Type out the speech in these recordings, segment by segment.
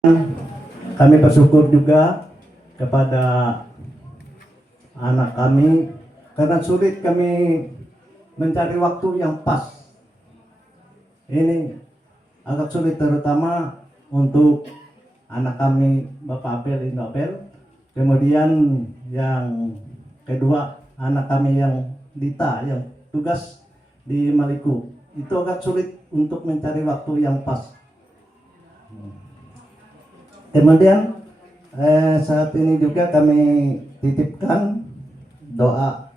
Kami bersyukur juga kepada anak kami karena sulit kami mencari waktu yang pas. Ini agak sulit terutama untuk anak kami Bapak Apel Indo Apel. Kemudian yang kedua anak kami yang Dita yang tugas di Maluku. Itu agak sulit untuk mencari waktu yang pas. Kemudian saat ini juga kami titipkan doa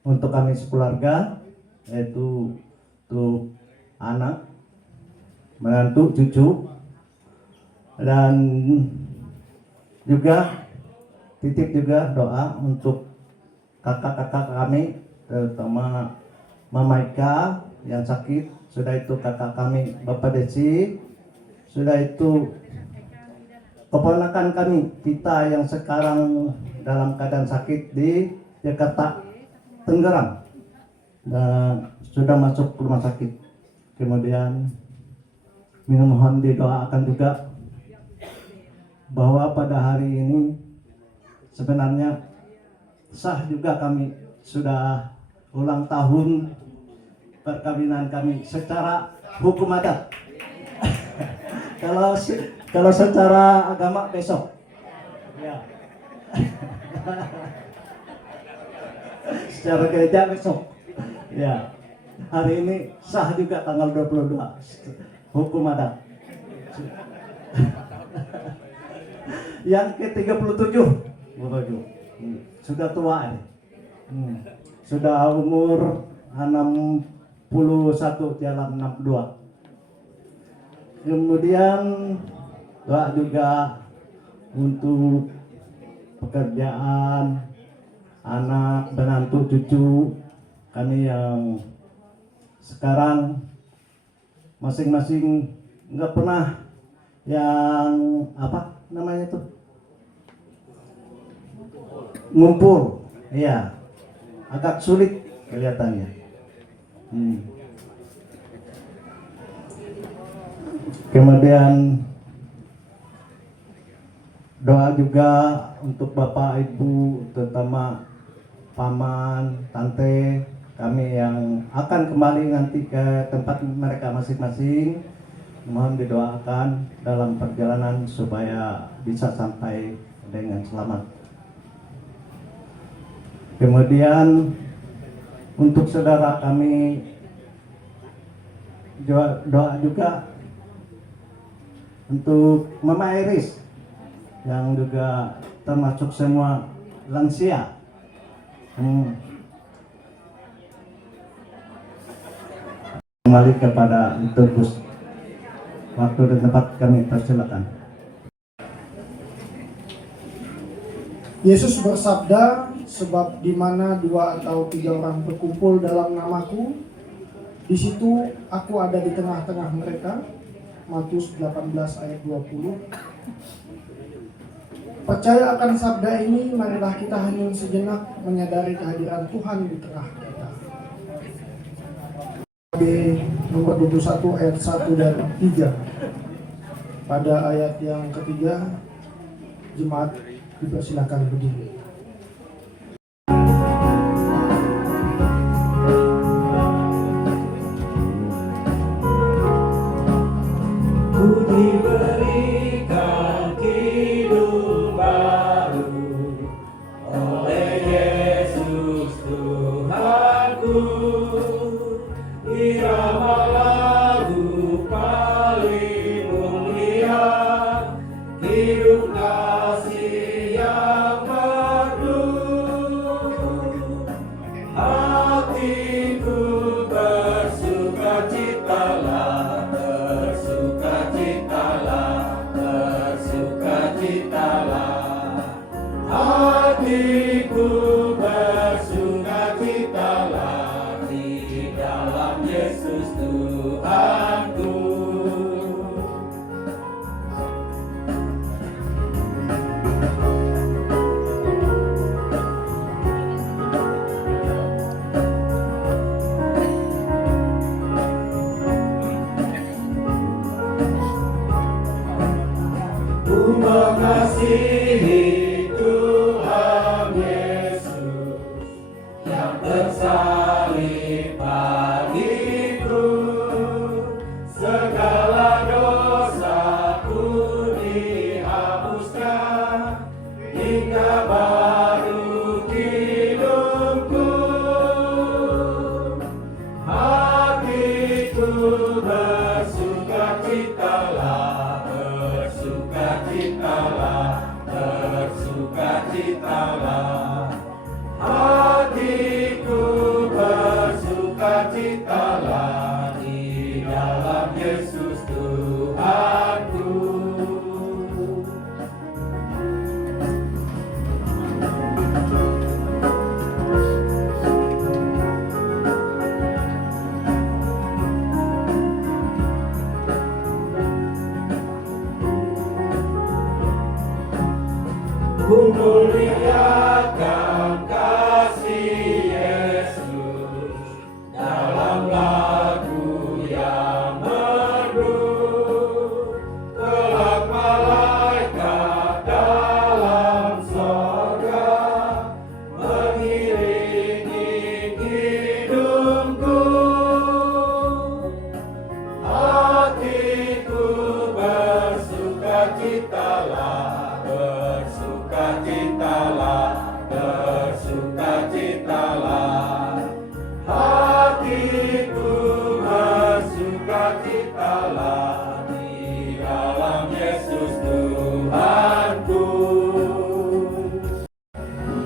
untuk kami sekeluarga, yaitu untuk anak, menantu, cucu, dan juga titip juga doa untuk kakak-kakak kami, terutama Mama Ika yang sakit, sudah itu kakak kami Bapak Desi, sudah itu keponakan kami kita yang sekarang dalam keadaan sakit di Jakarta Tenggerang dan sudah masuk rumah sakit. Kemudian mohon didoakan juga bahwa pada hari ini sebenarnya sah juga kami sudah ulang tahun perkawinan kami secara hukum adat. Kalau secara agama besok, ya. Secara gereja besok, ya. Hari ini sah juga tanggal 22 hukum adat. Yang ke-37 sudah tua ini. Sudah umur 61 jalan 62. Kemudian doa juga untuk pekerjaan anak, menantu, cucu kami yang sekarang masing-masing nggak pernah yang apa namanya tuh ngumpul, ya agak sulit kelihatannya. Kemudian doa juga untuk Bapak Ibu, terutama paman, tante kami yang akan kembali nanti ke tempat mereka masing-masing. Mohon didoakan dalam perjalanan supaya bisa sampai dengan selamat. Kemudian untuk saudara kami doa juga untuk Mama Iris yang juga termasuk semua lansia. Kembali kepada Turbus. Waktu dan tempat kami persilakan. Yesus bersabda, sebab di mana 2 atau 3 orang berkumpul dalam namaku, di situ aku ada di tengah-tengah mereka. Matius 18 ayat 20. Percaya akan sabda ini, marilah kita hening sejenak menyadari kehadiran Tuhan di tengah kita. Nomor 21 ayat 1 dan 3. Pada ayat yang ketiga, jemaat dipersilakan berdiri. Diberikan hidup baru oleh Yesus Tuhanku, irama lagu paling mulia, hidup kasih yang Ku mengasihi Tuhan Yesus yang tersalib bagiku. Segala dosaku dihapuskan hingga baru hidupku. Hatiku bersukacitalah, bersukacitalah, bersukacitalah. Hatiku bersukacitalah di dalam Yesus Tuhanku. Ku muliakan kasih Yesus dalam lagu yang merdu. Kelak malaikat dalam sorga mengiringi hidupku. Hatiku bersukacitalah, bersukacitalah, bersukacitalah. Hatiku bersukacitalah di dalam Yesus Tuhanku.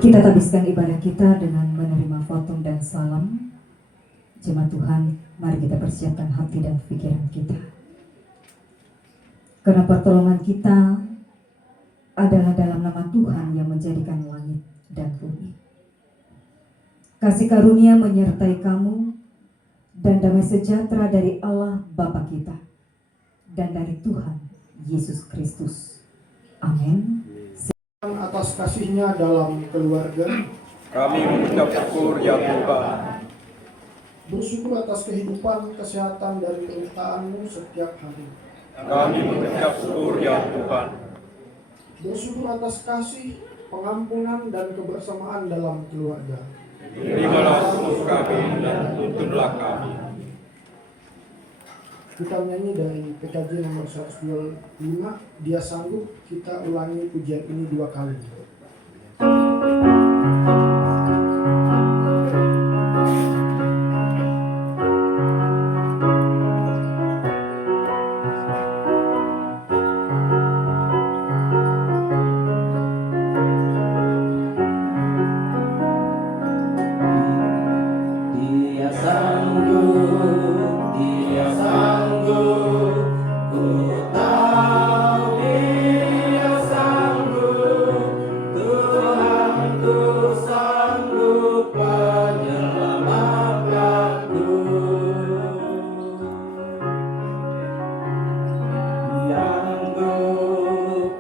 Kita habiskan ibadah kita dengan menerima potong dan salam. Jemaat Tuhan, mari kita persiapkan hati dan pikiran kita. Karena pertolongan kita adalah dalam nama Tuhan yang menjadikan langit dan bumi. Kasih karunia menyertai kamu dan damai sejahtera dari Allah Bapa kita dan dari Tuhan Yesus Kristus. Amin. Atas kasih-Nya dalam keluarga, Kami mengucap syukur ya Tuhan. bersyukur atas kehidupan, kesehatan, dan penyertaan-Mu setiap hari. Kami mengucap syukur ya Tuhan. Bersyukur atas kasih, pengampunan, dan kebersamaan dalam keluarga. Terimalah syukur kami dan tuntunlah kami. Kita menyanyi dari PKJ nomor 125, Dia Sanggup. Kita ulangi pujian ini 2 kali. Dia sanggup, Dia sanggup, ku tahu Dia sanggup, Tuhanku sanggup menyelamatkanku.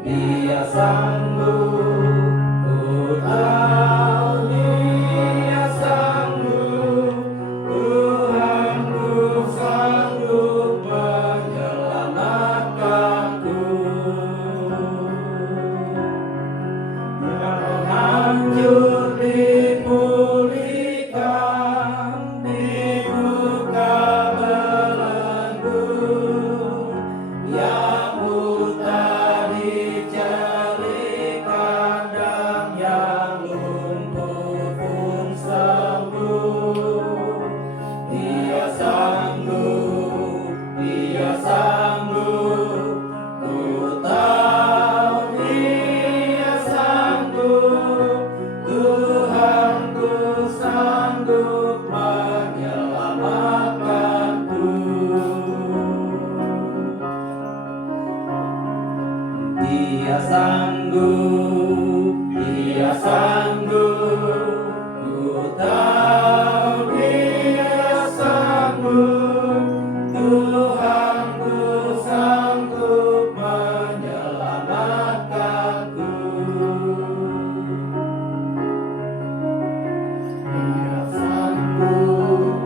Dia sanggup, ku tahu Dia sanggup, Tuhanku sanggup menyelamatkanku. Yang hancur dipulihkan, dibuka belenggu, yang buta dicelikan, dan yang lumpuh pun sembuh. Dia sanggup, Dia sanggup, ku tahu Dia sanggup, Tuhanku sanggup menyelamatkanku. Dia sanggup, Dia sanggup, ku tahu Dia sanggup, Tuhanku sanggup menyelamatkanku. Dia sanggup,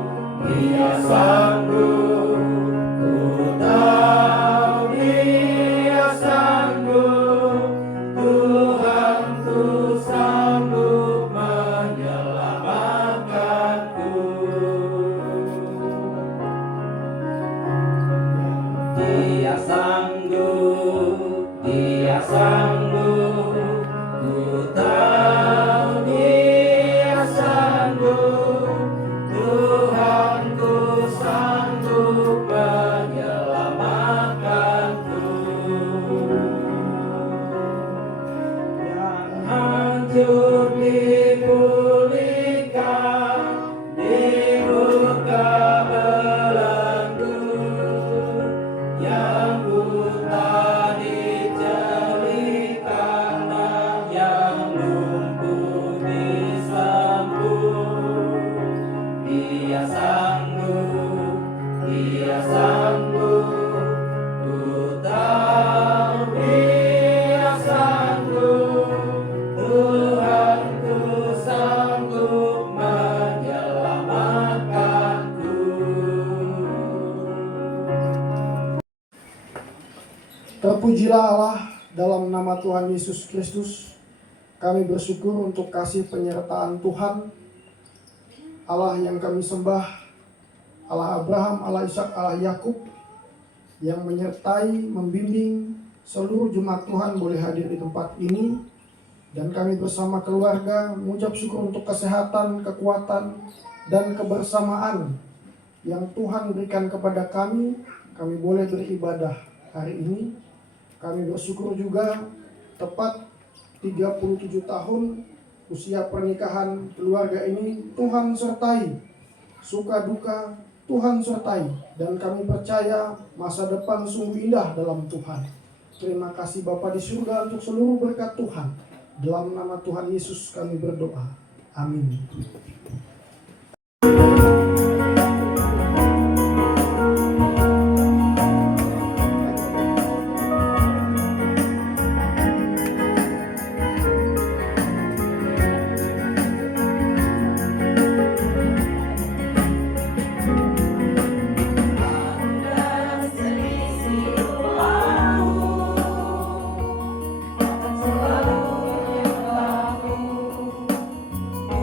Dia sanggup, ku tahu Dia sanggup, sanggup, ku tahu Dia sanggup, Tuhanku sanggup menyelamatkanku. Yang hancur dipulihkan, dibuka belenggu, yang buta dicelikan, dan yang lumpuh disembuh. Dia sanggup, Dia sanggup, ku tahu Dia sanggup, Tuhanku sanggup menyelamatkanku. Terpujilah Allah dalam nama Tuhan Yesus Kristus. Kami bersyukur untuk kasih penyertaan Tuhan, Allah yang kami sembah, Allah Abraham, Allah Ishak, Allah Yakub, yang menyertai, membimbing seluruh jemaat Tuhan boleh hadir di tempat ini. Dan kami bersama keluarga mengucap syukur untuk kesehatan, kekuatan, dan kebersamaan yang Tuhan berikan kepada kami. Kami boleh beribadah hari ini. Kami bersyukur juga tepat 37 tahun usia pernikahan keluarga ini Tuhan sertai. Suka duka Tuhan sertai. Dan kami percaya masa depan sungguh indah dalam Tuhan. Terima kasih Bapa di surga untuk seluruh berkat Tuhan. Dalam nama Tuhan Yesus kami berdoa. Amin.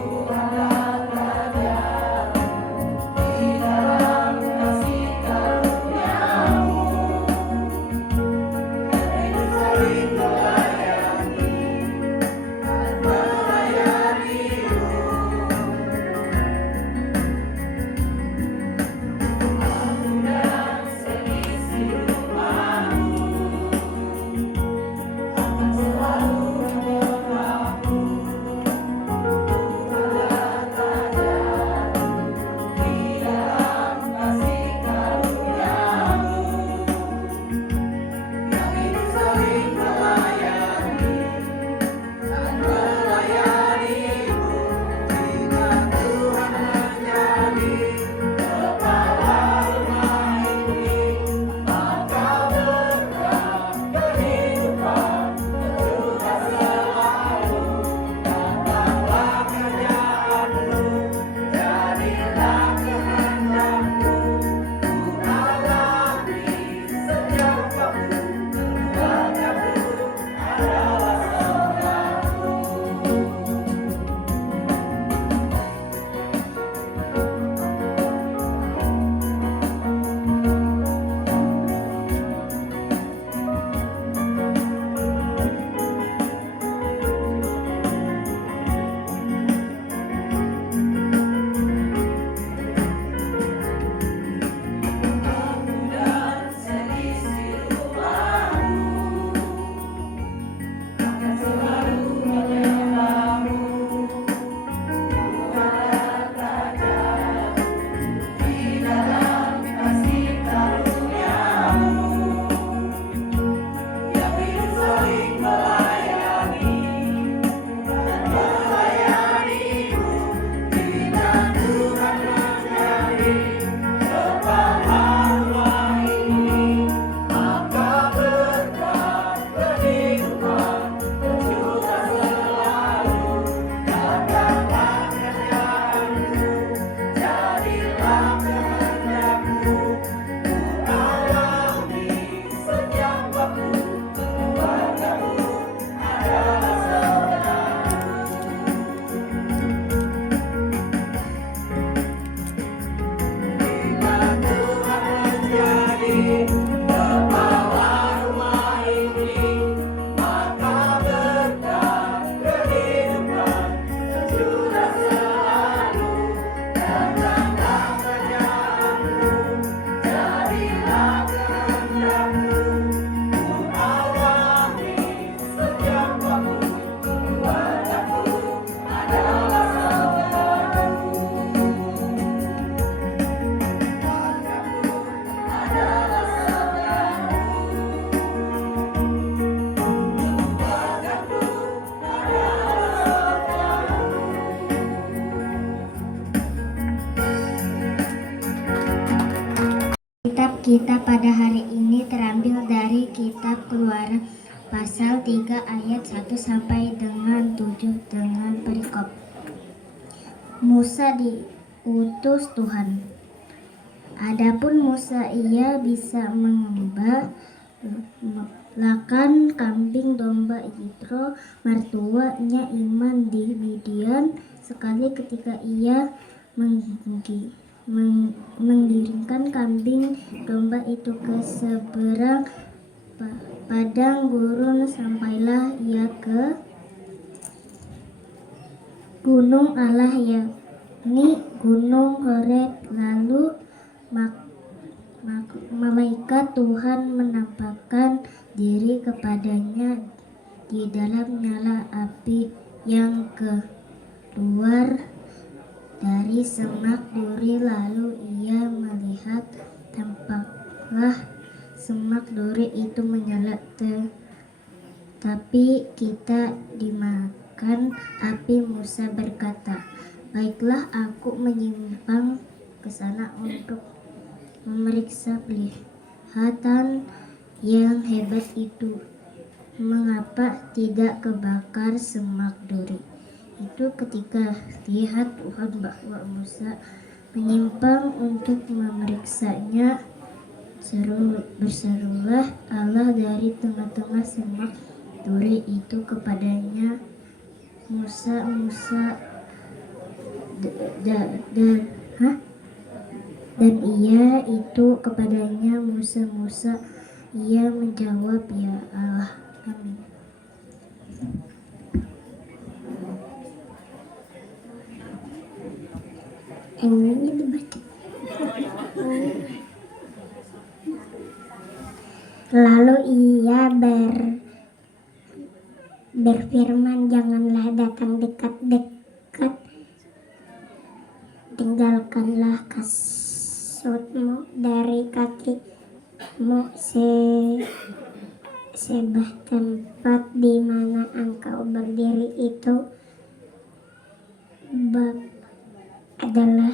Tuhan kita pada hari ini terambil dari kitab Keluaran pasal 3 ayat 1 sampai dengan 7 dengan perikop. Musa diutus Tuhan. Adapun Musa ia bisa mengembalakan kambing domba Yitro mertuanya Iman di Midian. Sekali ketika ia menggiringkan kambing domba itu ke seberang padang gurun, sampailah ia ke gunung Allah, yakni gunung Horeb. Lalu malaikat Tuhan menampakkan diri kepadanya di dalam nyala api yang keluar dari semak duri. Lalu ia melihat, tampaklah semak duri itu menyala, tapi kita dimakan api. Musa berkata, baiklah, aku menyimpang ke sana untuk memeriksa pelihatan yang hebat itu, mengapa tidak kebakar semak duri itu. Ketika lihat Tuhan bahwa Musa menyimpang untuk memeriksanya, berserulah Allah dari tengah-tengah semak duri itu kepadanya, Musa, Musa. Dan ia itu kepadanya, Musa, Musa. Ia menjawab, ya Allah. Amin. Ini dibaca. Lalu ia berfirman, janganlah datang dekat-dekat, tinggalkanlah kasutmu dari kakimu, sebab tempat di mana engkau berdiri itu adalah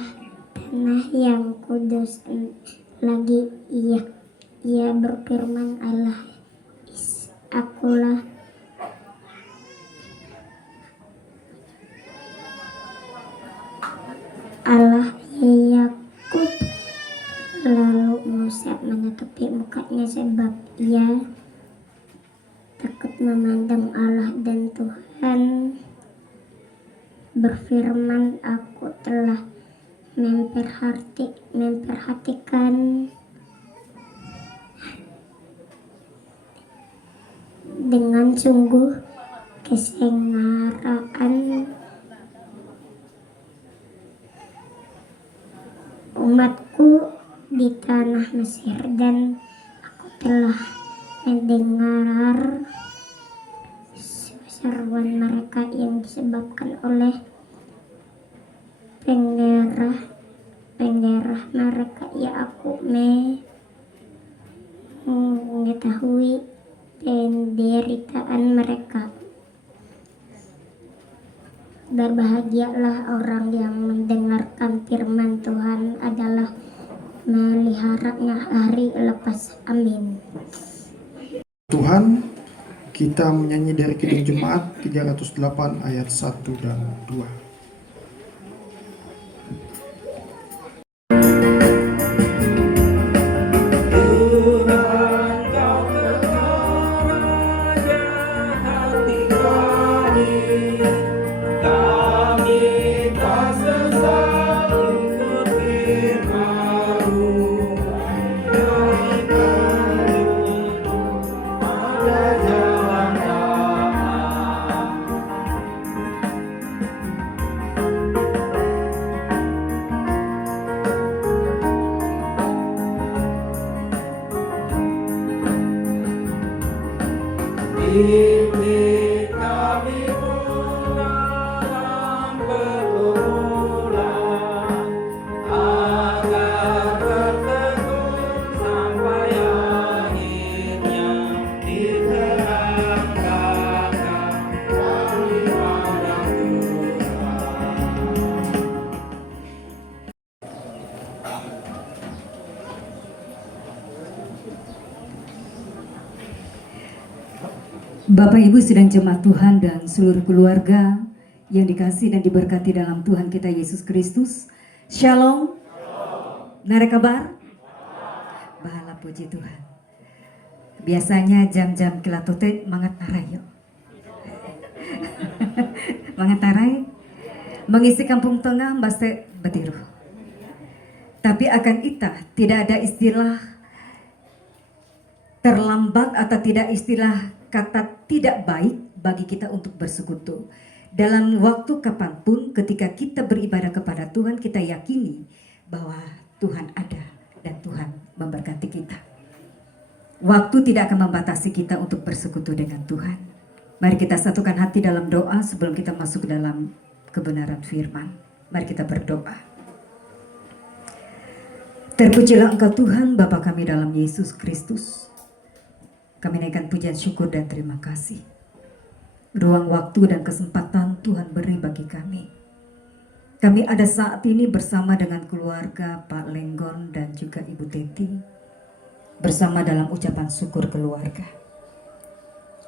tanah yang kudus. Lagi ia berfirman, akulah Allah Yakub. Lalu Musa menutupi mukanya sebab ia takut memandang Allah, dan Tuhan berfirman, aku telah memperhatikan dengan sungguh kesengaraan umatku di tanah Mesir, dan aku telah mendengar seruan mereka yang disebabkan oleh pengerah mereka. Ya, aku mengetahui penderitaan mereka. Berbahagialah orang yang mendengarkan firman Tuhan, adalah meliharanya hari lepas. Amin. Tuhan, kita menyanyi dari Kidung Jemaat 308 ayat 1 dan 2. Didik kami dalam pergumulan, agar bertekun sampai akhirnya diterangkan dari pandang Tuhan. Bapak Ibu sedang jemaat Tuhan dan seluruh keluarga yang dikasih dan diberkati dalam Tuhan kita Yesus Kristus. Shalom. Nare kabar? Bahala puji Tuhan. Biasanya jam-jam kilatote mangat narayo. Mangat narai mengisi kampung tengah mbase betiru. Tapi akan ita tidak ada istilah terlambat atau tidak istilah kata tidak baik bagi kita untuk bersekutu. Dalam waktu kapanpun ketika kita beribadah kepada Tuhan, kita yakini bahwa Tuhan ada dan Tuhan memberkati kita. Waktu tidak akan membatasi kita untuk bersekutu dengan Tuhan. Mari kita satukan hati dalam doa sebelum kita masuk ke dalam kebenaran firman. Mari kita berdoa. Terpujilah Engkau Tuhan, Bapa kami dalam Yesus Kristus. Kami naikkan pujian syukur dan terima kasih. Ruang waktu dan kesempatan Tuhan beri bagi kami. Kami ada saat ini bersama dengan keluarga Pak Lenggon dan juga Ibu Teti. Bersama dalam ucapan syukur keluarga.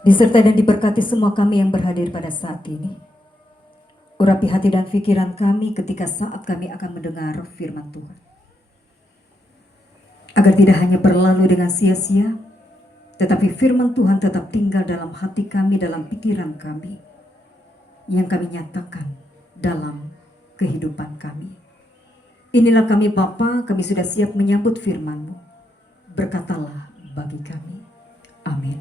Disertai dan diberkati semua kami yang berhadir pada saat ini. Urapi hati dan pikiran kami ketika saat kami akan mendengar firman Tuhan. Agar tidak hanya berlalu dengan sia-sia, tetapi firman Tuhan tetap tinggal dalam hati kami, dalam pikiran kami, yang kami nyatakan dalam kehidupan kami. Inilah kami Bapa, kami sudah siap menyambut firman-Mu. Berkatalah bagi kami. Amin.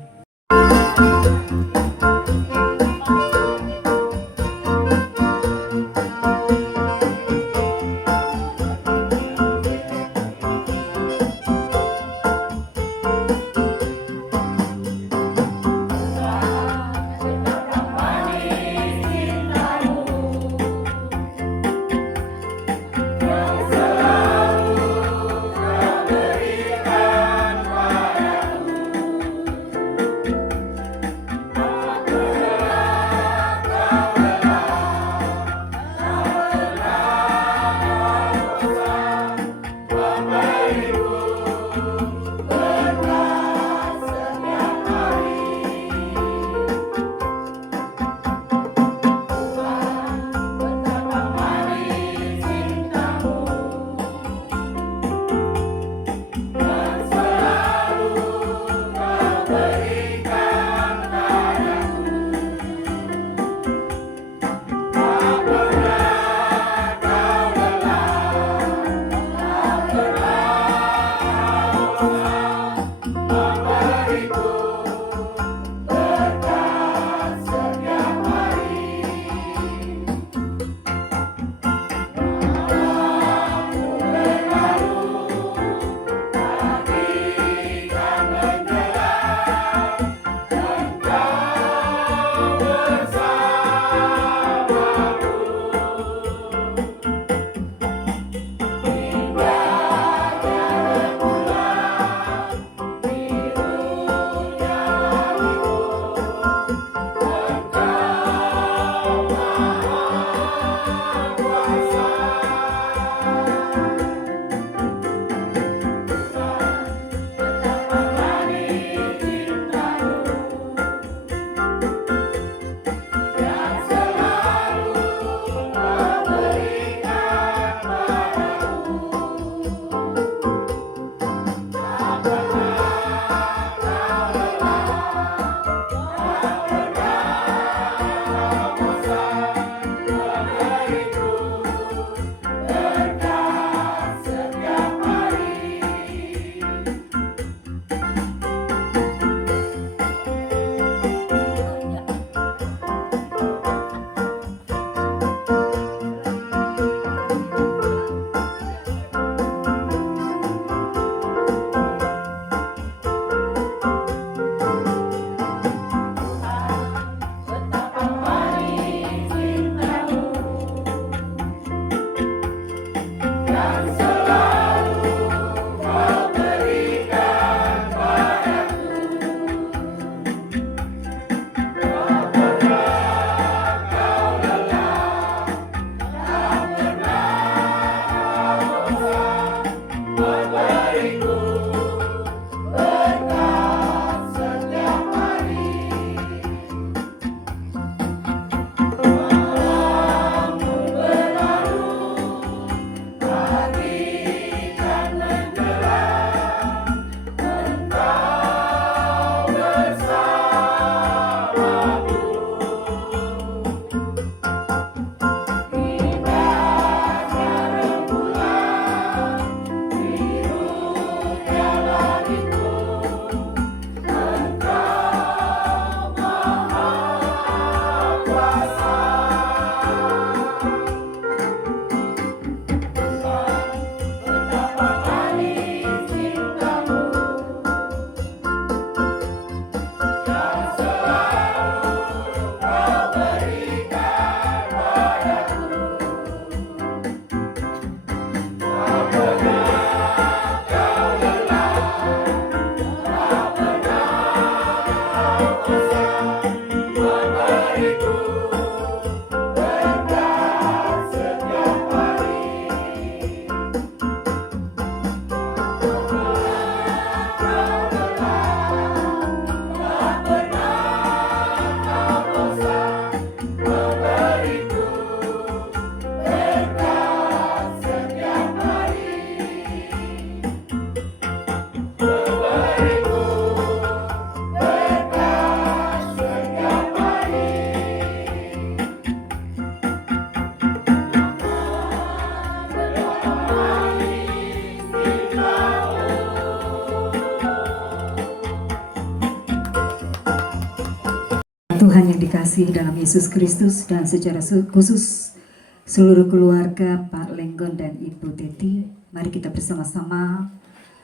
Tuhan yang dikasihi dalam Yesus Kristus dan secara khusus seluruh keluarga Pak Lenggon dan Ibu Teti, mari kita bersama-sama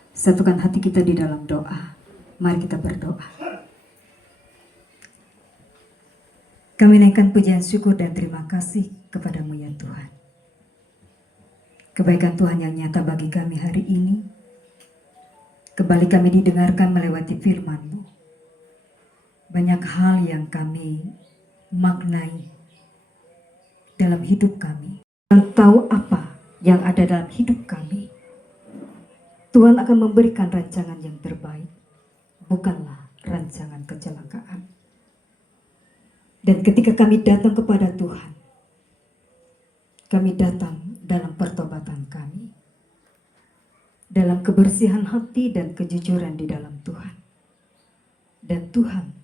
satukan hati kita di dalam doa. Mari kita berdoa. Kami naikkan pujian syukur dan terima kasih kepadamu ya Tuhan. Kebaikan Tuhan yang nyata bagi kami hari ini, kembali kami didengarkan melewati firman-Mu. Banyak hal yang kami maknai dalam hidup kami. Dan tahu apa yang ada dalam hidup kami. Tuhan akan memberikan rancangan yang terbaik, bukanlah rancangan kecelakaan. Dan ketika kami datang kepada Tuhan, kami datang dalam pertobatan kami, dalam kebersihan hati dan kejujuran di dalam Tuhan. Dan Tuhan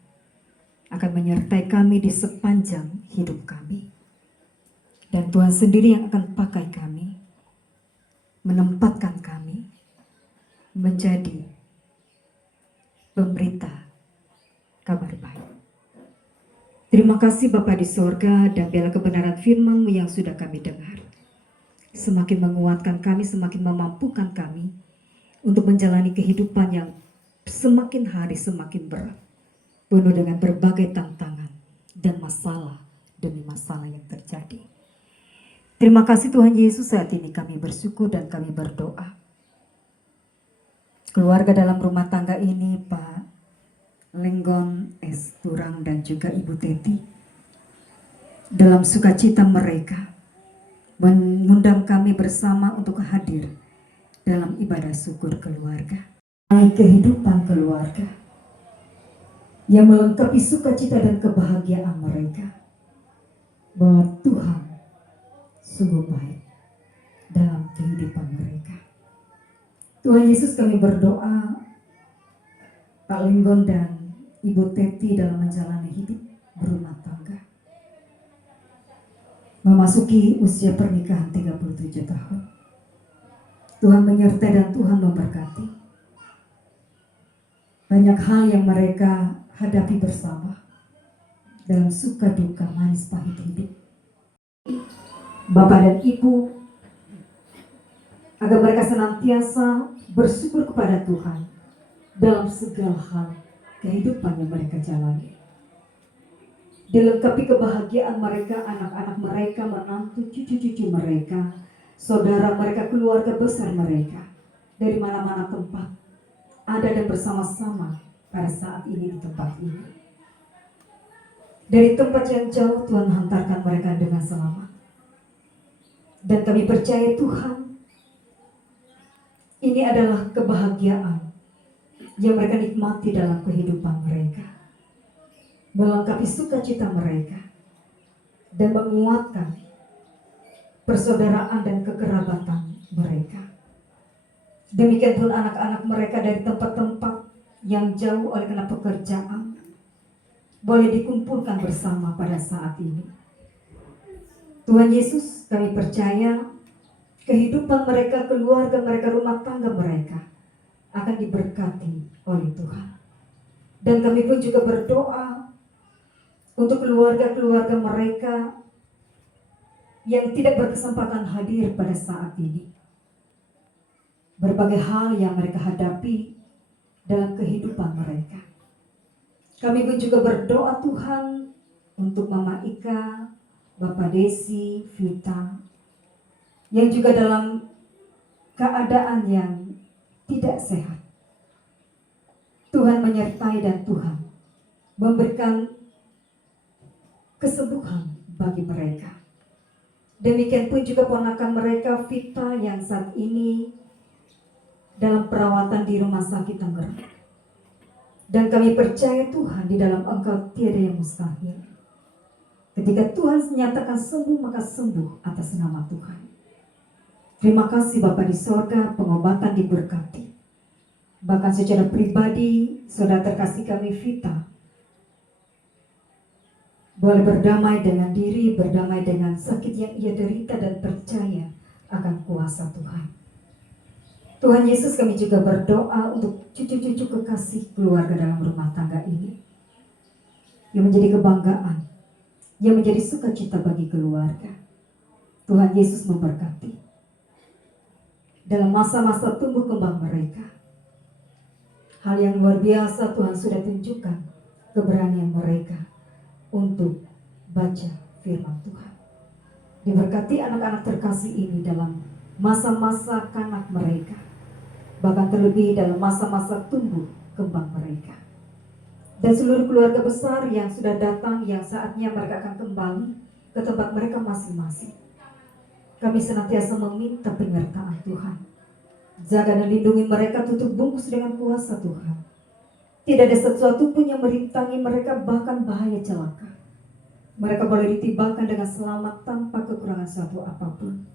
akan menyertai kami di sepanjang hidup kami. Dan Tuhan sendiri yang akan pakai kami, menempatkan kami menjadi pemberita kabar baik. Terima kasih Bapa di sorga, dan biarlah kebenaran firman-Mu yang sudah kami dengar semakin menguatkan kami, semakin memampukan kami untuk menjalani kehidupan yang semakin hari semakin berat, penuh dengan berbagai tantangan dan masalah demi masalah yang terjadi. Terima kasih Tuhan Yesus, saat ini kami bersyukur dan kami berdoa. Keluarga dalam rumah tangga ini, Pak Lenggon S. Turang dan juga Ibu Teti, dalam sukacita mereka mengundang kami bersama untuk hadir dalam ibadah syukur keluarga. Kehidupan keluarga yang melengkapi sukacita dan kebahagiaan mereka, bahwa Tuhan sungguh baik dalam kehidupan mereka. Tuhan Yesus, kami berdoa Pak Lenggon dan Ibu Teti dalam menjalani hidup berumah tangga, memasuki usia pernikahan 37 tahun. Tuhan menyertai dan Tuhan memberkati. Banyak hal yang mereka hadapi bersama dalam suka duka manis pahit hidup. Bapak dan Ibu, agar mereka senantiasa bersyukur kepada Tuhan dalam segala hal kehidupan yang mereka jalani. Dilengkapi kebahagiaan mereka, anak-anak mereka, menantu, cucu-cucu mereka, saudara mereka, keluarga besar mereka, dari mana-mana tempat ada dan bersama-sama pada saat ini di tempat ini. Dari tempat yang jauh Tuhan hantarkan mereka dengan selamat. Dan kami percaya Tuhan, ini adalah kebahagiaan yang mereka nikmati dalam kehidupan mereka, melengkapi sukacita mereka dan menguatkan persaudaraan dan kekerabatan mereka. Demikian pun anak-anak mereka dari tempat-tempat yang jauh oleh karena pekerjaan boleh dikumpulkan bersama pada saat ini. Tuhan Yesus, kami percaya kehidupan mereka, keluarga mereka, rumah tangga mereka akan diberkati oleh Tuhan. Dan kami pun juga berdoa untuk keluarga-keluarga mereka yang tidak berkesempatan hadir pada saat ini. Berbagai hal yang mereka hadapi dalam kehidupan mereka. Kami pun juga berdoa Tuhan untuk Mama Ika, Bapak Desi, Vita, yang juga dalam keadaan yang tidak sehat. Tuhan menyertai dan Tuhan memberikan kesembuhan bagi mereka. Demikian pun juga ponakan mereka Vita yang saat ini dalam perawatan di rumah sakit Tangerang. Dan kami percaya Tuhan, di dalam Engkau tiada yang mustahil. Ketika Tuhan menyatakan sembuh, maka sembuh atas nama Tuhan. Terima kasih Bapa di sorga, pengobatan diberkati. Bahkan secara pribadi, saudara terkasih kami Vita boleh berdamai dengan diri, berdamai dengan sakit yang ia derita dan percaya akan kuasa Tuhan. Tuhan Yesus, kami juga berdoa untuk cucu-cucu kekasih keluarga dalam rumah tangga ini, yang menjadi kebanggaan, yang menjadi sukacita bagi keluarga. Tuhan Yesus memberkati dalam masa-masa tumbuh kembang mereka. Hal yang luar biasa Tuhan sudah tunjukkan keberanian mereka untuk baca firman Tuhan. Diberkati anak-anak terkasih ini dalam masa-masa kanak mereka, bahkan terlebih dalam masa-masa tumbuh kembang mereka. Dan seluruh keluarga besar yang sudah datang, yang saatnya mereka akan kembali ke tempat mereka masing-masing. Kami senantiasa meminta penyertaan Tuhan. Jaga dan lindungi mereka, tutup bungkus dengan kuasa Tuhan. Tidak ada sesuatu pun yang merintangi mereka, bahkan bahaya celaka. Mereka boleh ditibakan dengan selamat tanpa kekurangan suatu apapun.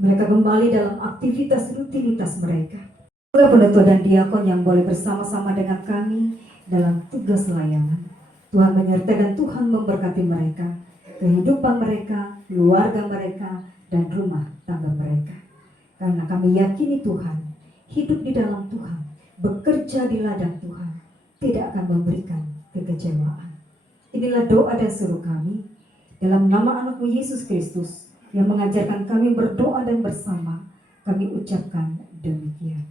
Mereka kembali dalam aktivitas rutinitas mereka. Semoga pendeta dan diakon yang boleh bersama-sama dengan kami dalam tugas layanan. Tuhan menyertai dan Tuhan memberkati mereka, kehidupan mereka, keluarga mereka, dan rumah tangga mereka. Karena kami yakini Tuhan, hidup di dalam Tuhan, bekerja di ladang Tuhan, tidak akan memberikan kekecewaan. Inilah doa dan seru kami dalam nama Anakmu Yesus Kristus yang mengajarkan kami berdoa dan bersama kami ucapkan demikian.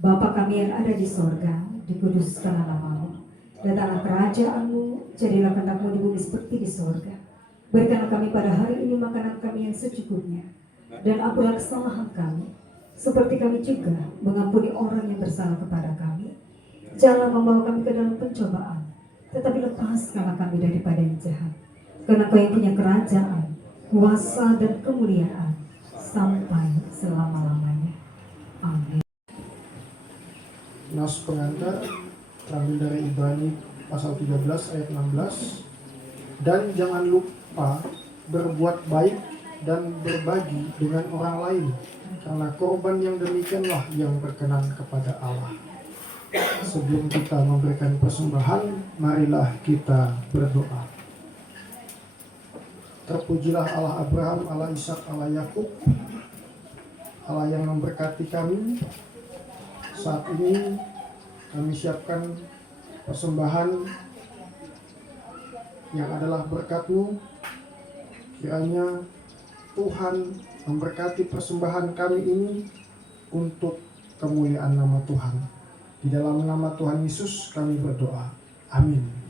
Bapa kami yang ada di sorga, dikuduskanlah nama-Mu. Datanglah kerajaan-Mu, jadilah kehendak-Mu di bumi seperti di sorga. Berikanlah kami pada hari ini makanan kami yang secukupnya, dan ampunilah kesalahan kami, seperti kami juga mengampuni orang yang bersalah kepada kami. Janganlah membawa kami ke dalam pencobaan, tetapi lepaskanlah kami daripada yang jahat. Karena Kau yang punya kerajaan, kuasa dan kemuliaan sampai selama-lamanya. Amin. Nas pengantar terambil dari Ibrani pasal 13 ayat 16. Dan jangan lupa berbuat baik dan berbagi dengan orang lain, karena korban yang demikianlah yang berkenan kepada Allah. Sebelum kita memberikan persembahan, marilah kita berdoa. Terpujilah Allah Abraham, Allah Ishak, Allah Yakub, Allah yang memberkati kami. Saat ini kami siapkan persembahan yang adalah berkat-Mu. Kiranya Tuhan memberkati persembahan kami ini untuk kemuliaan nama Tuhan. Di dalam nama Tuhan Yesus kami berdoa. Amin.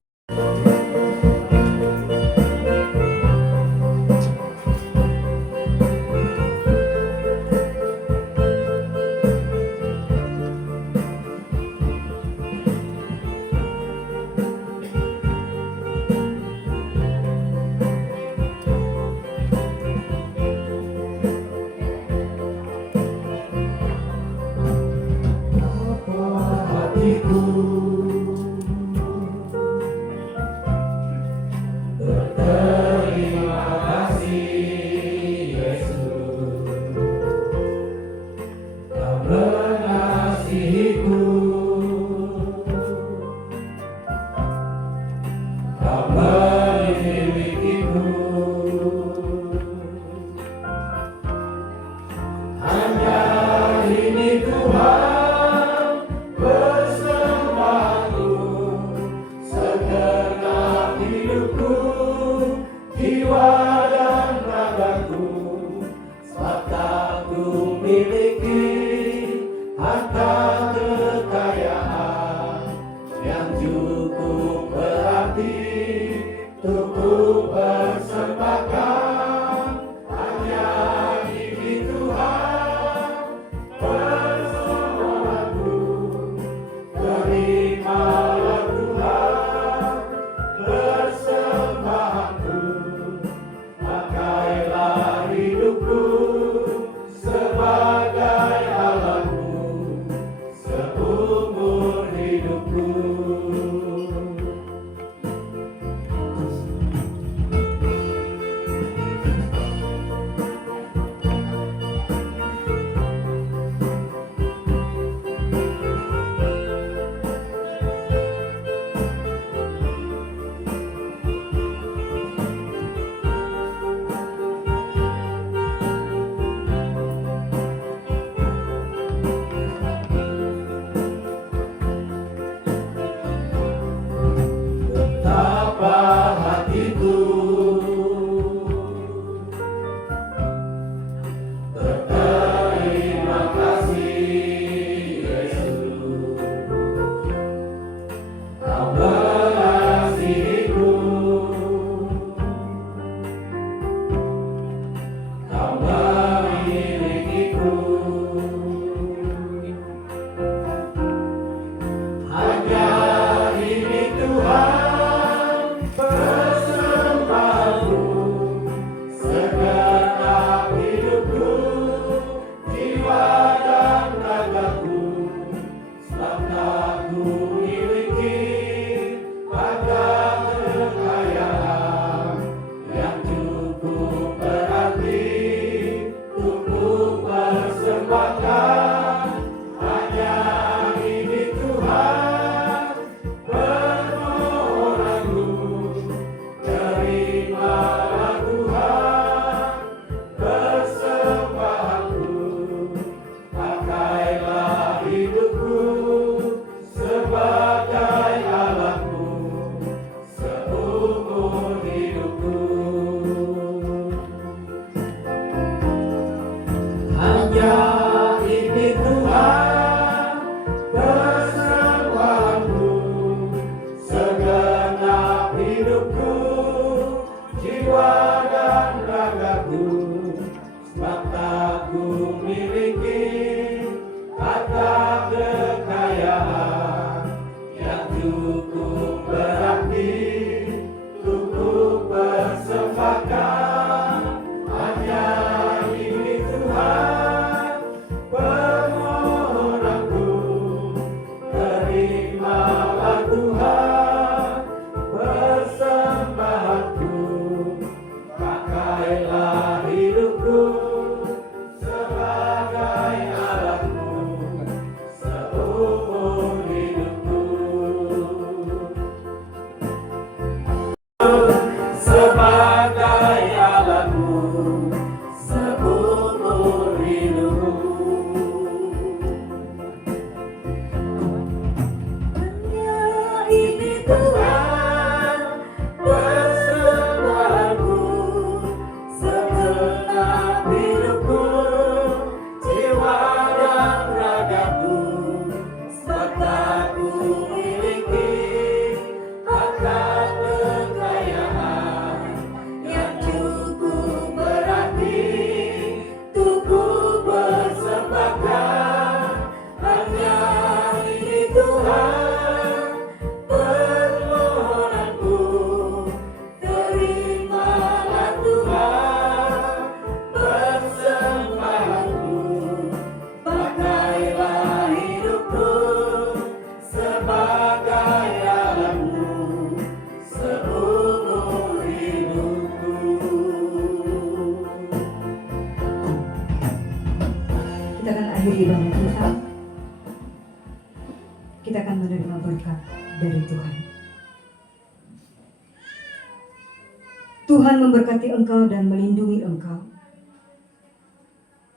Tuhan memberkati engkau dan melindungi engkau.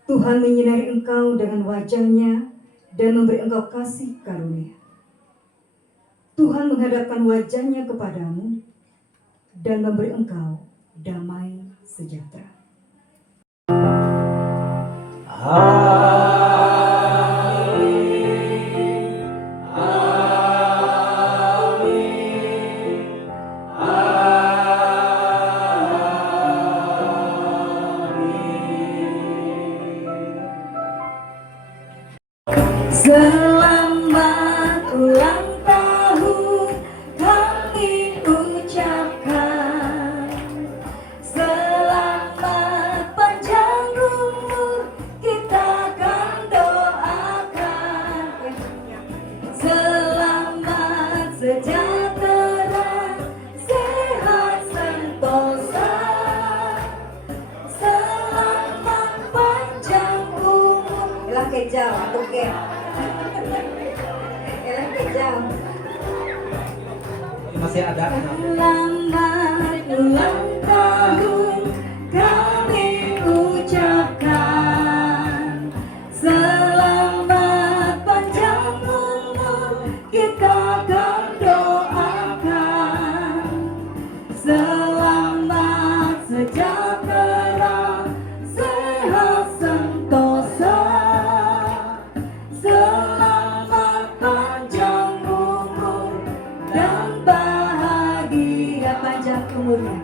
Tuhan menyinari engkau dengan wajah-Nya dan memberi engkau kasih karunia. Tuhan menghadapkan wajah-Nya kepadamu dan memberi engkau damai sejahtera. Selamat ulang tahun kami ucapkan. Selamat panjang umur kita akan doakan. Selamat sejahtera, sehat sentosa. Selamat panjang umur. Elah kejam, oke. Masih ada. Selamat ulang tahun kami ucapkan. Selamat panjang umur kita akan doakan. Selamat sejahtera, sehat sentosa. Selamat panjang umur dan bahagia. Panjang umurnya,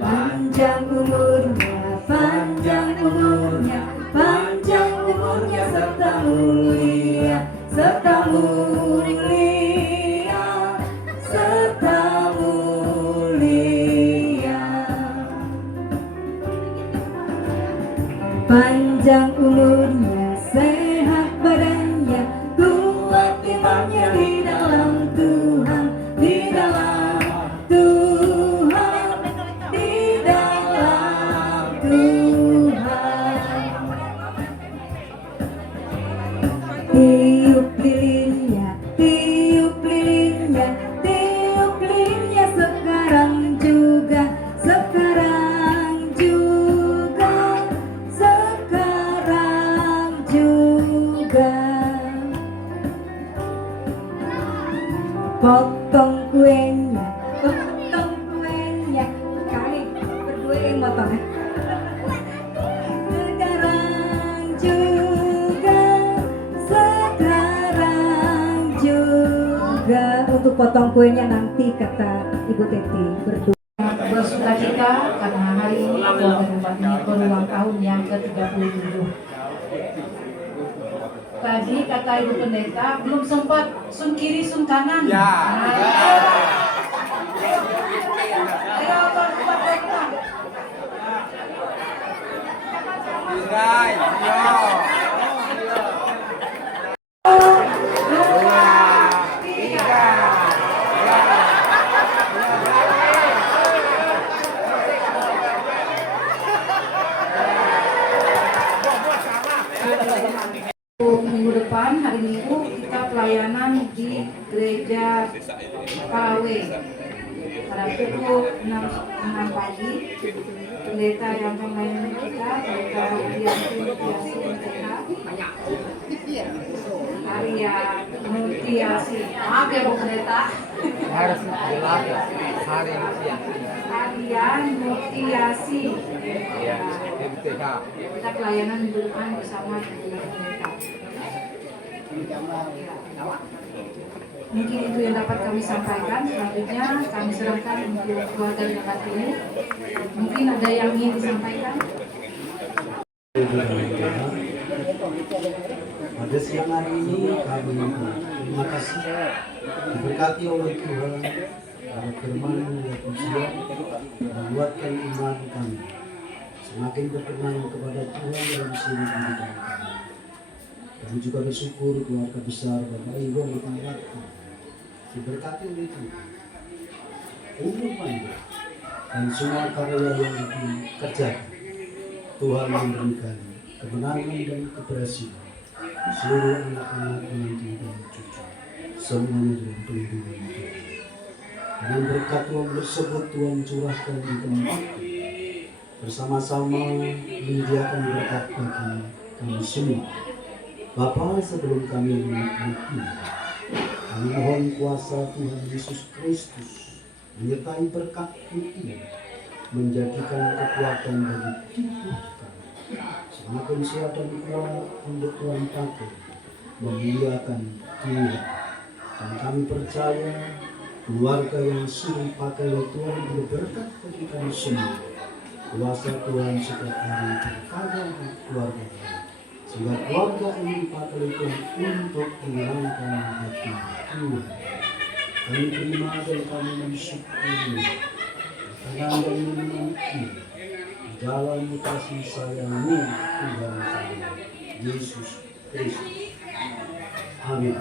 panjang umurnya, panjang umurnya, panjang umurnya serta mulia, serta mulia, serta mulia. Panjang umurnya, sehat badannya, kuat imannya di dalam Tuhan, di dalam Tuhan, di dalam Tuhan. Tiup lilinnya, tiup lilinnya, tiup lilinnya sekarang juga, sekarang juga, sekarang juga. Potong kuenya, potong kuenya. Kali berdua yang potong ya. Sekarang juga, sekarang juga. Untuk potong kuenya nanti kata Ibu Teti berdua. Bersukacita karena hari ini keluarga Umat ini berulang tahun yang ke-37. Tadi kata Ibu Pendeta belum sempat sun kiri sun kanan. Ya. Ayo Pak Pendeta. Minggu depan hari Minggu kita pelayanan di gereja Parawe pada pukul 6 pagi. Pendeta yang akan melayani kita, Pendeta Dianti MTH, Arya Mutiasi. Maaf ya Bu Pendeta. Harus jelas hari siang. Arya Mutiasi. Ya, MTH. Kita pelayanan minggu depan bersama dengan Pendeta. Mungkin itu yang dapat kami sampaikan. Selanjutnya kami serahkan untuk keluarga dekat ini. Mungkin ada yang ingin disampaikan. Pada siang hari ini kami terima kasih diberkati oleh Tuhan karena firman yang pujian menguatkan iman kami semakin berkenan kepada Tuhan dalam seluruh kehidupan kami. Kami juga bersyukur keluarga besar Bapak Ibu yang ditanggapkan diberkati oleh Tuhan umur panjang dan semua karya yang dikerjakan. Tuhan memberikan kemenangan dan keberhasilan seluruh anak-anak menantu dan cucu semuanya dalam pelindungan Tuhan. Dengan berkat Tuhan tersebut Tuhan curahkan di tempat bersama-sama menyediakan berkat bagi kami semua. Bapa, sebelum kami menikmati, kami mohon kuasa Tuhan Yesus Kristus menyertai berkat itu, menjadikan kekuatan bagi tubuh kami, semakin siap dan kuat untuk Tuhan pakai memuliakan Tuhan. Dan kami percaya keluarga yang sudah pakai oleh Tuhan berberkat bagi kami semua. Kuasa Tuhan setiap hari berkata di keluarga kami, sehingga keluarga ini dipakai oleh Tuhan untuk menyenangkan hati Tuhan. Kami terima dan kami mensyukuri dengan dan menikmati di dalam kasih sayang-Mu Tuhan kami Yesus Kristus. Amin.